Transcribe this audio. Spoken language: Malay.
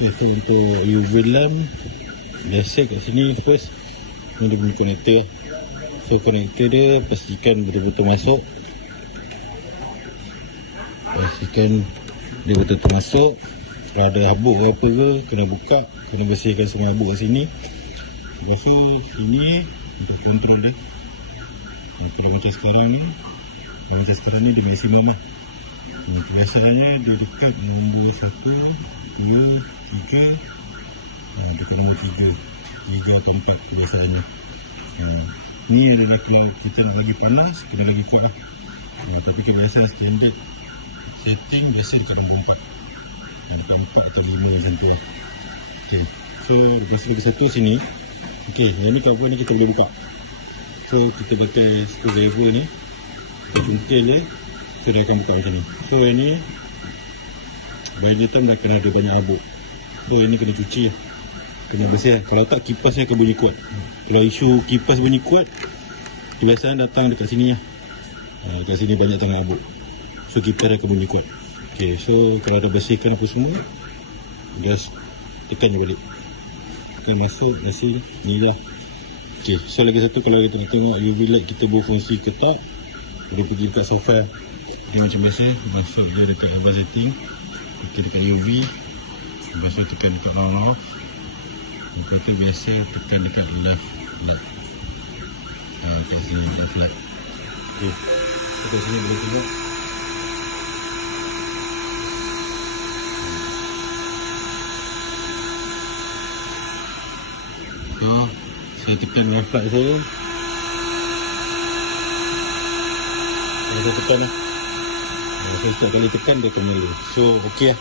Okay, so untuk UV lamp biasa kat sini first ni dia punya konektor. So konektor dia pastikan betul-betul masuk. Pastikan dia betul-betul masuk. Kalau ada habuk ke apa ke, kena buka, kena bersihkan semua habuk kat sini. Lepas tu sini untuk kontrol dia. Dia macam sekarang ni. Macam sekarang ni dia maksimum lah. Biasanya dia dekat nombor 1, 2, 3. Dekat nombor 3 atau 4 biasanya. Ni adalah kalau kita nak bagi panas, kena lagi kuat lah. Tapi kebiasaan standard setting biasa dekat nombor 4. Kalau 4 kita boleh macam tu. Okay. So lagi satu sini. Okay, yang ni kawan-kawan ni kita boleh buka. So kita pakai screwdriver ni, kita cungkil dia, so dia akan buka macam ni. So yang ni by the time dah kena ada banyak habuk. So yang ni kena cuci, kena bersih. Kalau tak kipas dia akan bunyi kuat. Kalau isu kipas bunyi kuat, kebiasaan datang dekat sini lah. Dekat sini banyak tangan habuk, so kipas dia akan bunyi kuat. Okay, so kalau dah bersihkan apa semua, just tekan je balik, tekan masuk, bersih ni lah. Okay, so lagi satu, kalau kita nak tengok UV light kita berfungsi ke tak, kita pergi dekat software. Dia macam biasa, masuk dia dekat abang setting, kita dekat UV, lepas tu tekan dekat on off, lepas tu biasa tekan dekat left light. Kat sini left light. Okay, kat sini boleh tengok. So saya tekan left light saya. Saya tekan lah. Saya setiap kali tekan dia akan nyala. So ok lah.